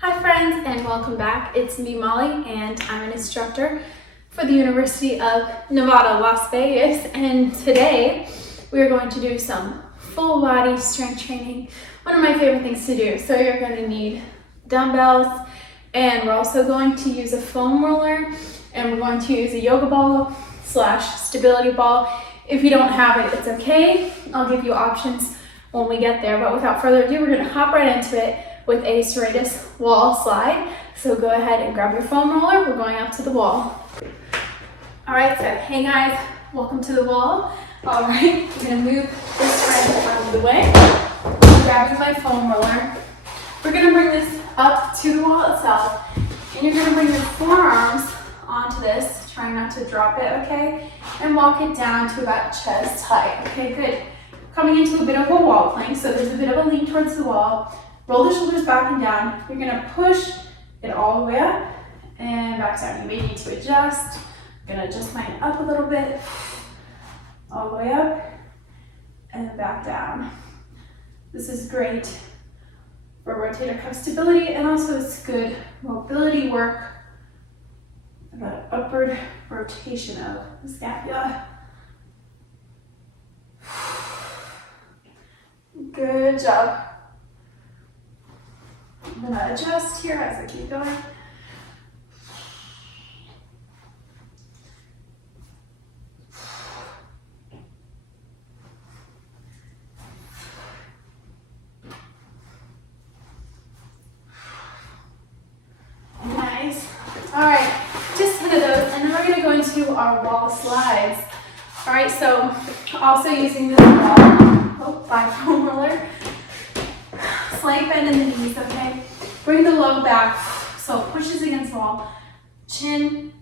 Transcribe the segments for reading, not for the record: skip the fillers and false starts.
Hi friends, and welcome back. It's me, Molly, and I'm an instructor for the University of Nevada, Las Vegas. And today we are going to do some full body strength training, one of my favorite things to do. So you're going to need dumbbells, and we're also going to use a foam roller, and we're going to use a yoga ball / stability ball. If you don't have it, it's okay. I'll give you options when we get there. But without further ado, we're going to hop right into it with a serratus wall slide. So go ahead and grab your foam roller. We're going up to the wall. All right, so hey guys, welcome to the wall. All right, we're going to move this friend out of the way. I'm grabbing my foam roller. We're going to bring this up to the wall itself, and you're going to bring your forearms onto this, trying not to drop it, okay? And walk it down to about chest height. Okay, good. Coming into a bit of a wall plank, so there's a bit of a lean towards the wall. Roll the shoulders back and down. You're gonna push it all the way up and back down. You may need to adjust. I'm gonna adjust mine up a little bit, all the way up and back down. This is great for rotator cuff stability, and also it's good mobility work. That upward rotation of the scapula. Good job. I'm gonna adjust here as I keep going. Nice. All right, just 10 of those, and then we're gonna go into our wall slides. All right, so also using this wall, by foam roller. Slight bend in the knees, okay? Bring the low back, so pushes against the wall. Chin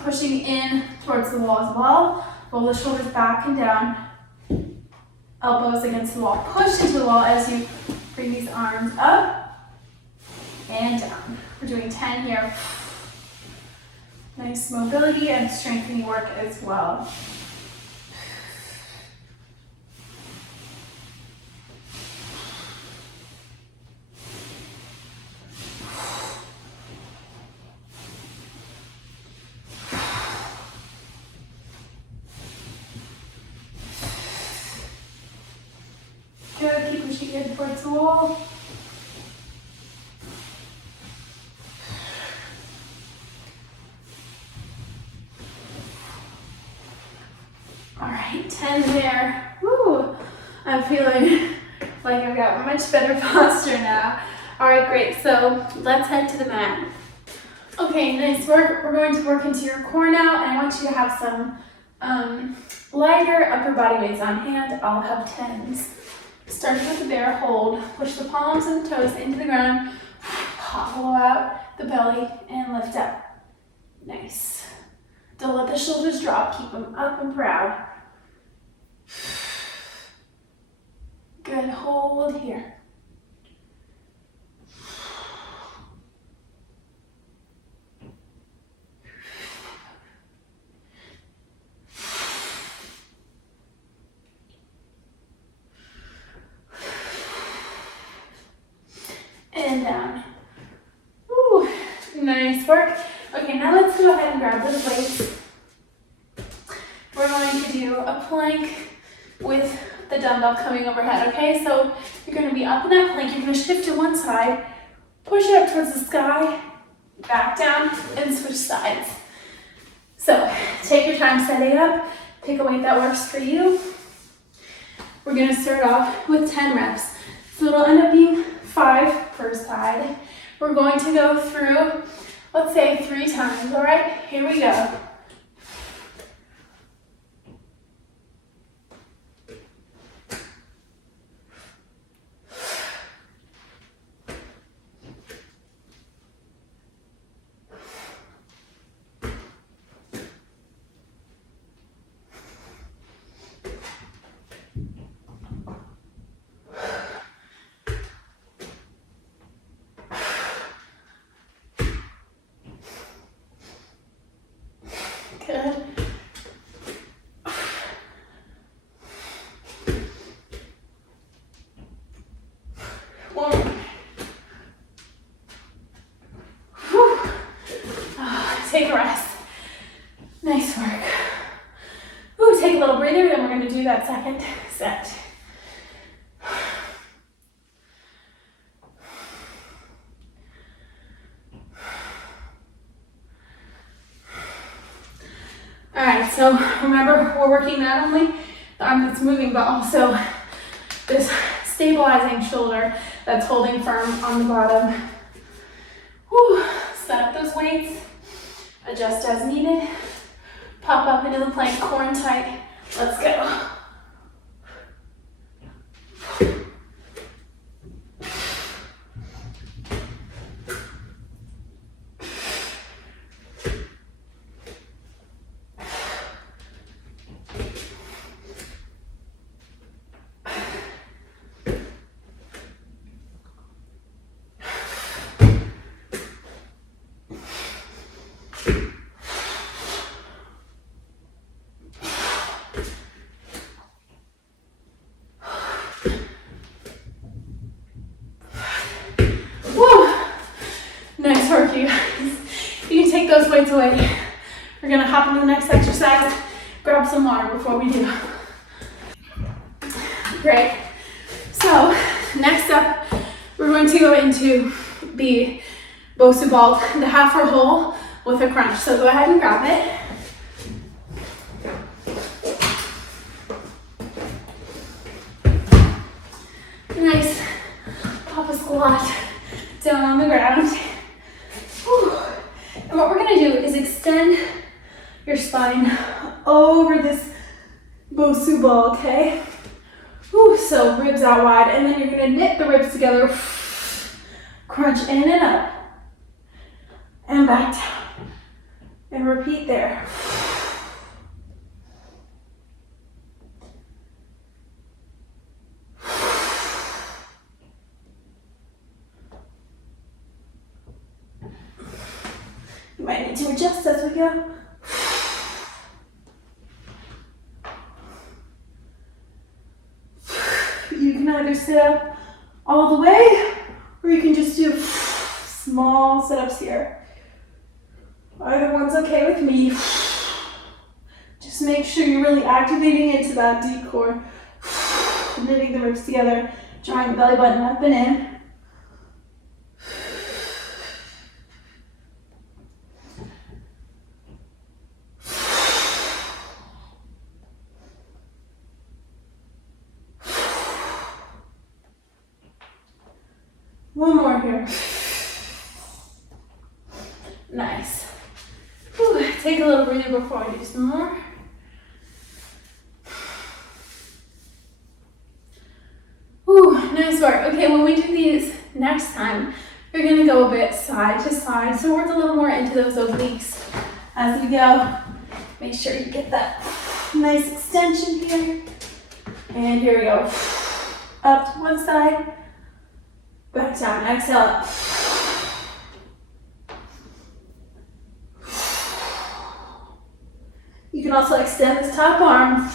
pushing in towards the wall as well. Roll the shoulders back and down. Elbows against the wall. Push into the wall as you bring these arms up and down. We're doing 10 here. Nice mobility and strengthening work as well. Good, keep pushing in towards the wall. All right, 10 there. Woo! I'm feeling like I've got much better posture now. All right, great, so let's head to the mat. Okay, nice work. We're going to work into your core now, and I want you to have some lighter upper body weights on hand. I'll have 10s. Starting with the bear hold, push the palms and the toes into the ground, hollow out the belly, and lift up. Nice. Don't let the shoulders drop, keep them up and proud. Good, hold here. And down. Ooh, nice work. Okay, now let's go ahead and grab those weights. We're going to do a plank with the dumbbell coming overhead, okay? So you're going to be up in that plank. You're going to shift to one side, push it up towards the sky, back down, and switch sides. So take your time setting up. Pick a weight that works for you. We're going to start off with 10 reps. So it'll end up being 5 per side. We're going to go through, let's say 3 times, all right? Here we go. that second set. All right, so remember, we're working not only the arm that's moving, but also this stabilizing shoulder that's holding firm on the bottom. Whew. Set up those weights, adjust as needed, pop up into the plank, core and tight. Let's go. Nice work, you guys. You can take those weights away. We're gonna hop into the next exercise, grab some water before we do. Great. So, next up, we're going to go into the bosu ball, the half or whole with a crunch. So go ahead and grab it. Nice. Pop a squat down on the ground. Whew. And what we're gonna do is extend your spine over this bosu ball, okay? Whew. So ribs out wide, and then you're gonna knit the ribs together. Crunch in and up. And back down. And repeat there. You might need to adjust as we go. You can either sit up all the way, or you can just do small sit-ups here. Either one's okay with me. Just make sure you're really activating into that deep core. Knitting the ribs together, drawing the belly button up and in. One more here. Nice. Whew. Take a little breather before I do some more. Whew. Nice work. Okay, when we do these next time, you're gonna go a bit side to side. So work a little more into those obliques as we go. Make sure you get that nice extension here. And here we go. Up to one side. Back down, exhale up. You can also extend this top arm.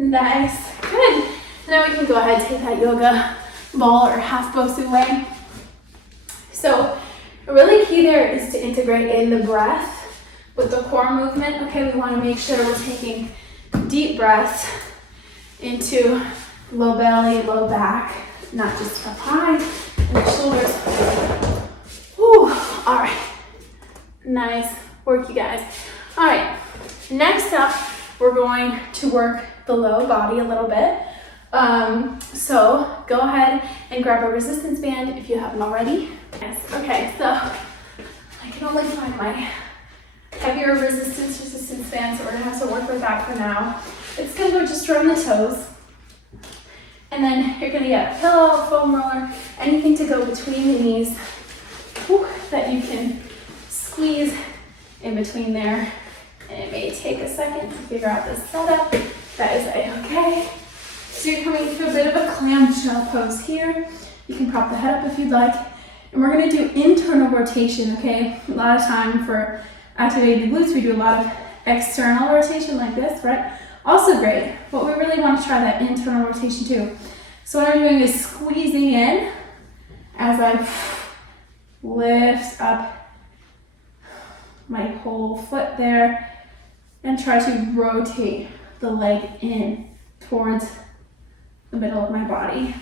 Nice, good. Now we can go ahead and take that yoga ball or half bosu away. So really key there is to integrate in the breath with the core movement. Okay, we want to make sure we're taking deep breaths into low belly, low back, not just up high in the shoulders. Whew. All right, nice work, you guys. All right, next up, we're going to work the low body a little bit. So go ahead and grab a resistance band if you haven't already. Yes. Okay, so I can only find my heavier resistance band, so we're gonna have to work with that for now. It's gonna go just around the toes. And then you're gonna get a pillow, foam roller, anything to go between the knees. Whew, that you can squeeze in between there. And it may take a second to figure out this setup. That is okay. So you're coming to a bit of a clamshell pose here. You can prop the head up if you'd like. And we're gonna do internal rotation, okay? A lot of time for activating the glutes, we do a lot of external rotation like this, right? Also great, but we really want to try that internal rotation too. So what I'm doing is squeezing in as I lift up my whole foot there and try to rotate the leg in towards the middle of my body.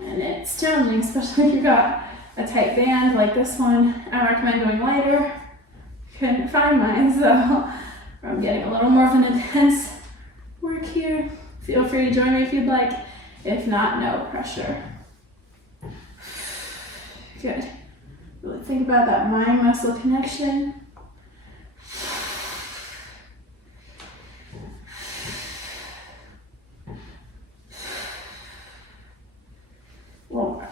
And it's challenging, especially if you've got a tight band like this one. I recommend going lighter. Couldn't find mine, so I'm getting a little more of an intense work here. Feel free to join me if you'd like. If not, no pressure. Good. Really think about that mind-muscle connection. One more.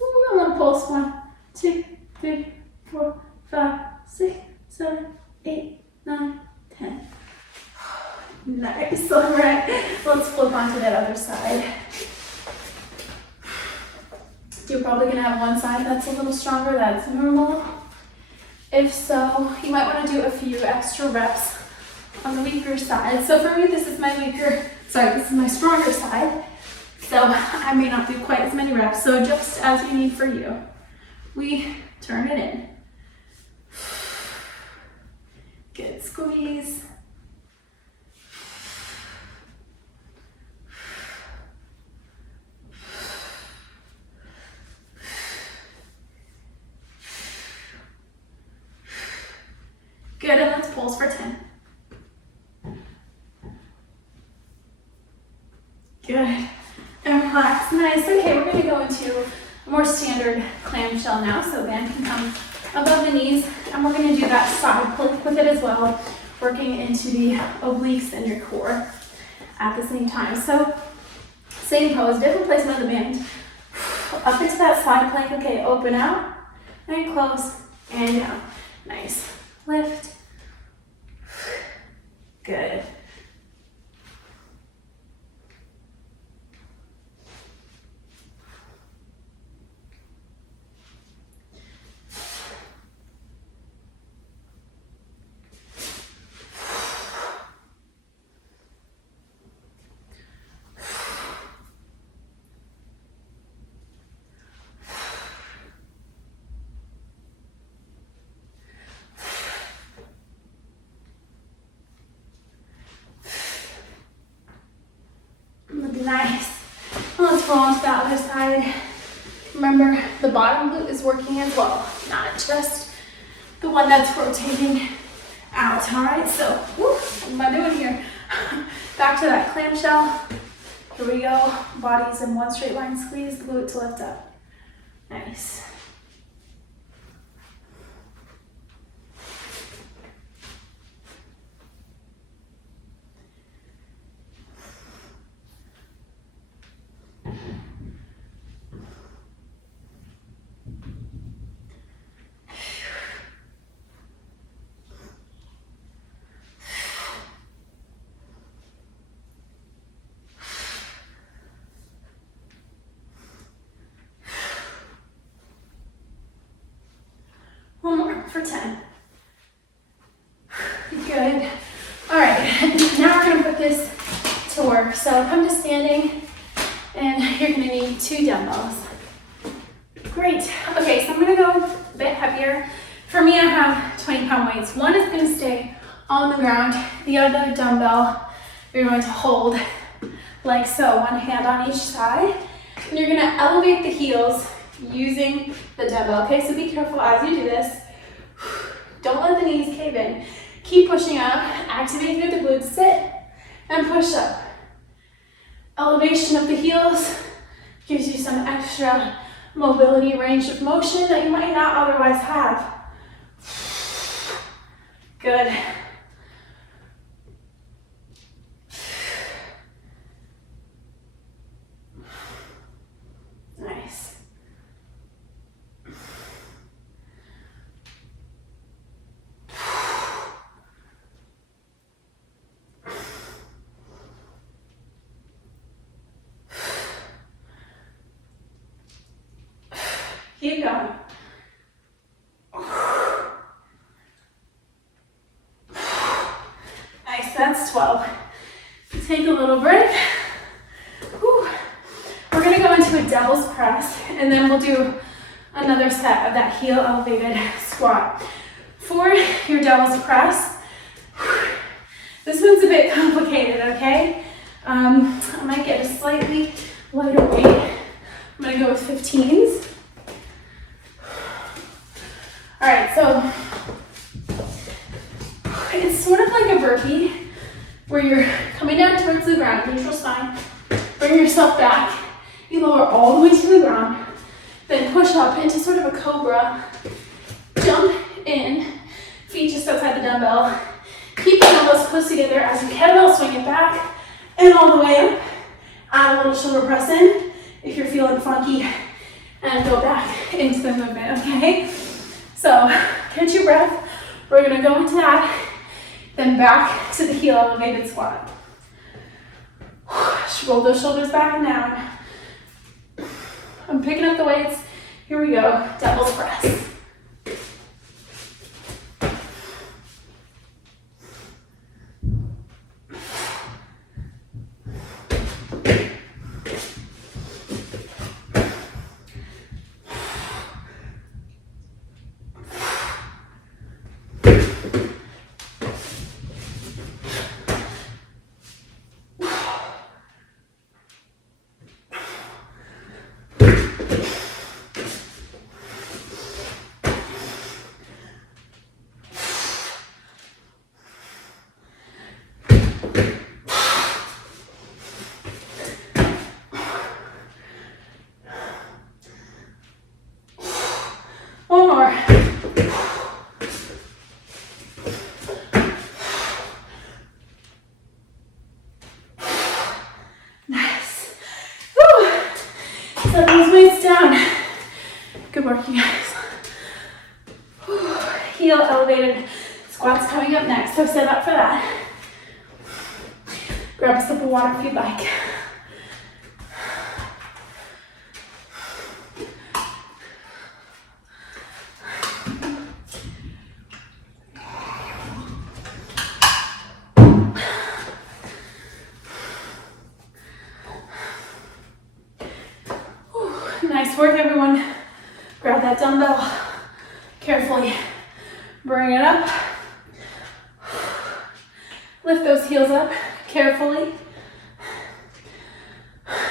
Ooh, I'm gonna pulse. 1, 2, 3, 4, 5, 6, 7, 8, 9, 10. Nice. All right. Let's flip onto that other side. You're probably gonna have one side that's a little stronger. That's normal. If so, you might want to do a few extra reps on the weaker side. So for me, this is my stronger side. So I may not do quite as many reps. So just as you need for you, we turn it in. Good squeeze. Good, and let's pulse for 10. Good, and relax, nice. Okay, we're gonna go into a more standard clamshell now, so band can come above the knees, and we're gonna do that side plank with it as well, working into the obliques and your core at the same time. So, same pose, different placement of the band. Up into that side plank, okay, open out, and close, and down. Nice, lift. Good. Nice. Well, let's roll onto the other side. Remember, the bottom glute is working as well, not just the one that's rotating out. All right, so what am I doing here? Back to that clamshell. Here we go. Body's in one straight line. Squeeze the glute to lift up. Nice. One more for 10. Good. All right, now we're gonna put this to work. So come to standing, and you're gonna need 2 dumbbells. Great. Okay, so I'm gonna go a bit heavier. For me, I have 20-pound weights. One is gonna stay on the ground. The other dumbbell, you're going to hold like so, one hand on each side. And you're gonna elevate the heels using the dumbbell, okay? So be careful as you do this. Don't let the knees cave in. Keep pushing up, activate through the glutes, sit, and push up. Elevation of the heels gives you some extra mobility, range of motion that you might not otherwise have. Good. Nice. that's 12. Take a little break. Whew. We're gonna go into a devil's press, and then we'll do another set of that heel elevated squat. For your devil's press, this one's a bit complicated, okay? I might get a slightly lighter weight. I'm gonna go with 15s. All right, so it's sort of like a burpee where you're coming down towards the ground, neutral spine, bring yourself back, you lower all the way to the ground, then push up into sort of a cobra, jump in, feet just outside the dumbbell, keep the elbows close together as you kettlebell swing it back, and all the way up, add a little shoulder press in if you're feeling funky, and go back into the movement, okay? So, catch your breath, we're gonna go into that, then back to the heel elevated squat. Roll those shoulders back and down. I'm picking up the weights. Here we go, devil's press. One more. Nice. Woo. Set those weights down. Good work, you guys. Whew. Heel elevated squats coming up next, so set up for that. Grab a sip of water if you'd like. Nice work, everyone. Grab that dumbbell carefully. Bring it up. Lift those heels up carefully.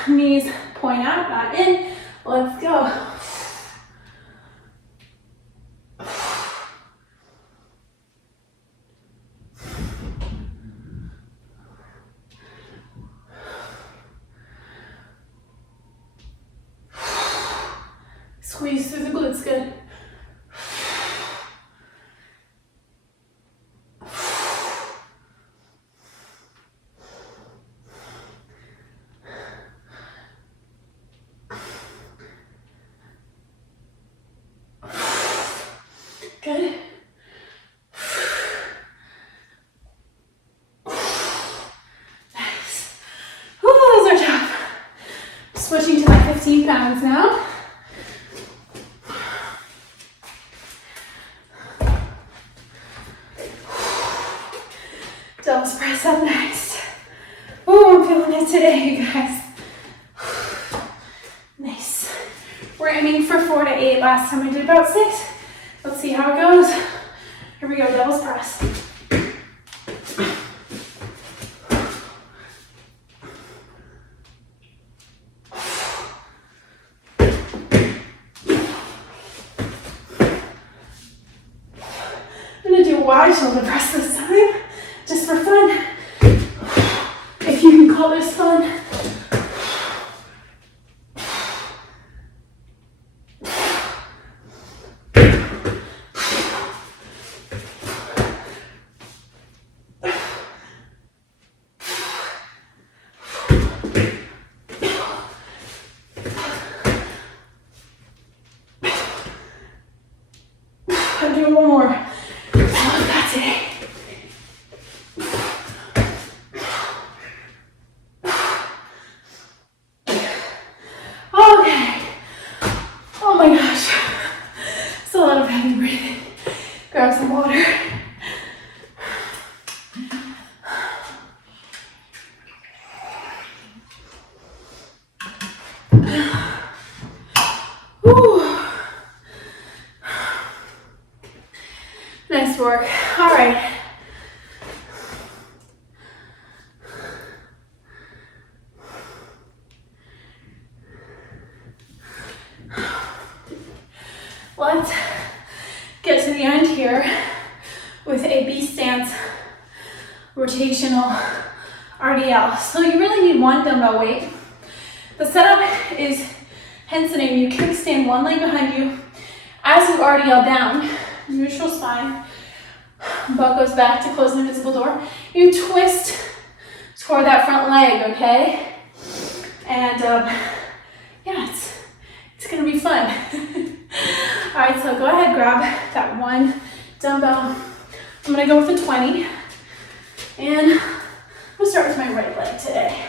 Knees point out, not in. Let's go. Squeeze through the glutes, good. Good. Nice. Ooh, those are tough. Switching to my 15 pounds now. Dumbbells press up next. Oh, I'm feeling it today, you guys. Nice. We're aiming for 4 to 8. Last time I did about 6. Let's see how it goes. Here we go, devil's press. I'm gonna do a wide shoulder press this time, just for fun. If you can call this fun. I'm doing one more. I love that today. rotational RDL. So you really need one dumbbell weight. The setup is hence the name. You kickstand one leg behind you as you RDL down, neutral spine, butt goes back to close an invisible door. You twist toward that front leg, okay? And yeah, it's gonna be fun. All right, so go ahead, grab that one dumbbell. I'm gonna go with a 20, and I'm gonna start with my right leg today.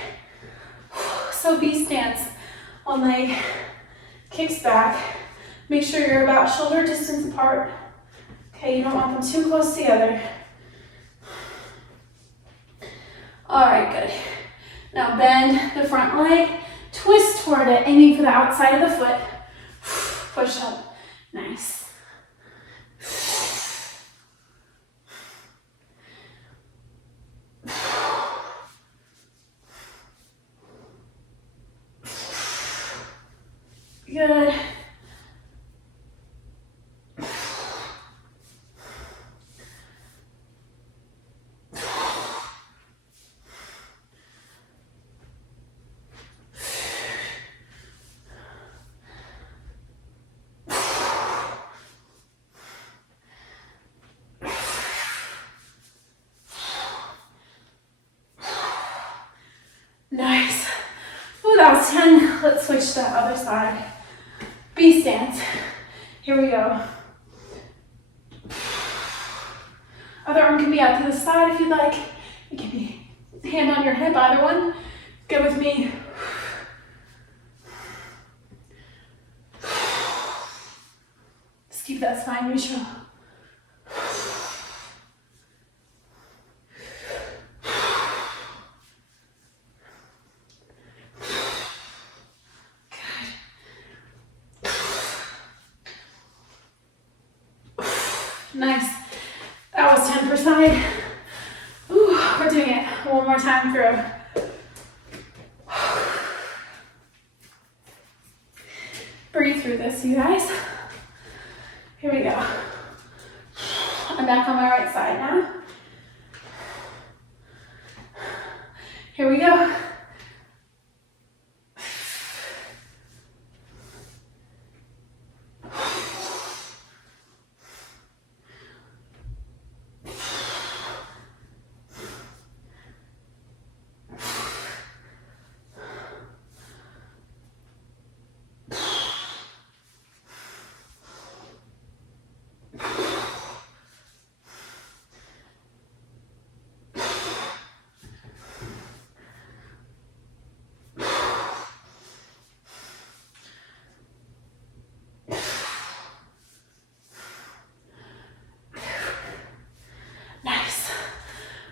So V stance, one leg kicks back. Make sure you're about shoulder distance apart. Okay, you don't want them too close together. All right, good. Now bend the front leg, twist toward it, aiming for the outside of the foot. Push up, nice. Good. Nice. Ooh, that was 10. Let's switch to the other side. B stance. Here we go. Other arm can be out to the side if you'd like. It can be hand on your hip, either one. Good with me. Just keep that spine neutral. Nice. That was 10 per side. Ooh, we're doing it one more time through. Breathe through this, you guys. Here we go. I'm back on my right side now. Here we go.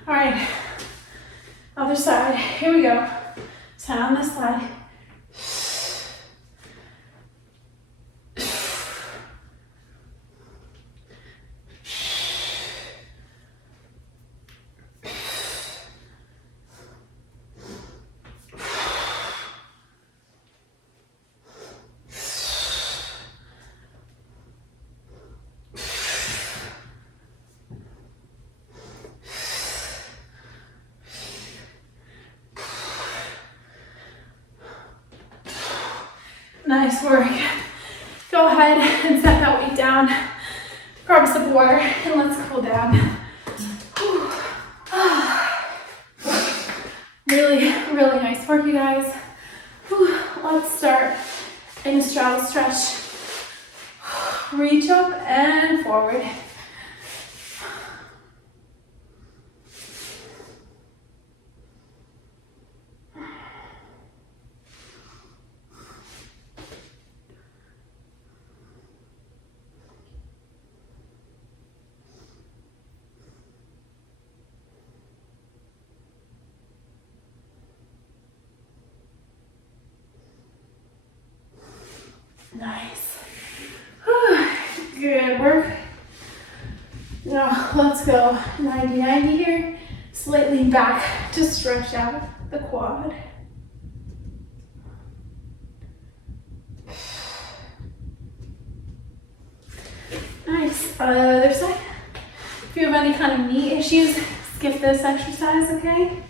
All right, other side, here we go. 10 on this side. Nice work. Go ahead and set that weight down. Grab a sip of water and let's cool down. Really, really nice work, you guys. Let's start in a straddle stretch. Reach up and forward. Nice. Good work. Now let's go 90-90 here. Slightly back to stretch out the quad. Nice. Other side. If you have any kind of knee issues, skip this exercise, okay?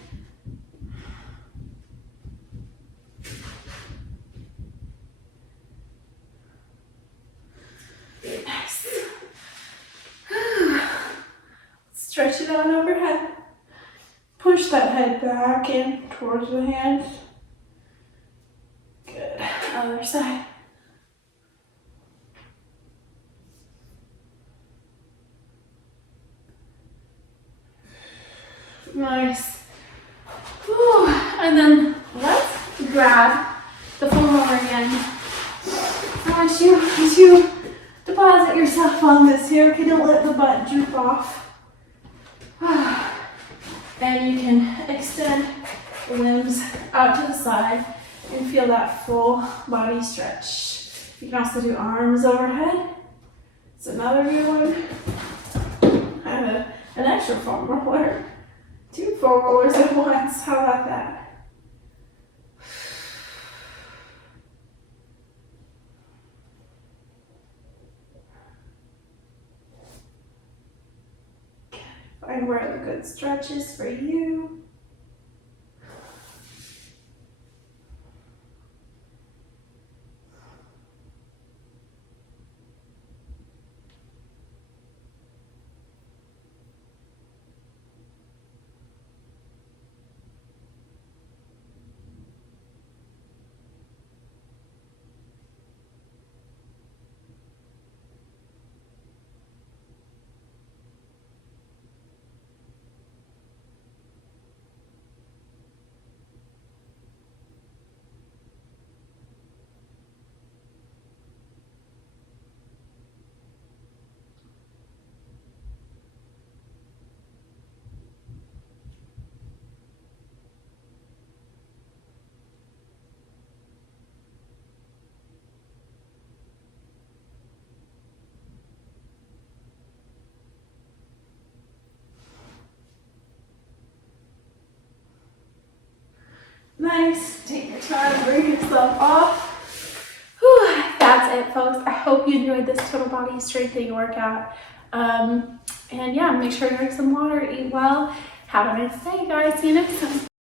Nice. Stretch it out overhead. Push that head back in towards the hands. Good. Other side. Nice. Whew. And then let's grab the foam roller again. I want you deposit yourself on this here. Okay, don't let the butt droop off. And you can extend the limbs out to the side and feel that full body stretch. You can also do arms overhead. It's another good one. I have an extra foam roller. 2 foam rollers at once. How about that? Find where the good stretch is for you. Nice. Take your time, bring yourself off. Whew. That's it, folks. I hope you enjoyed this total body strengthening workout. And yeah, make sure you drink some water, eat well. Have a nice day, guys. See you next time.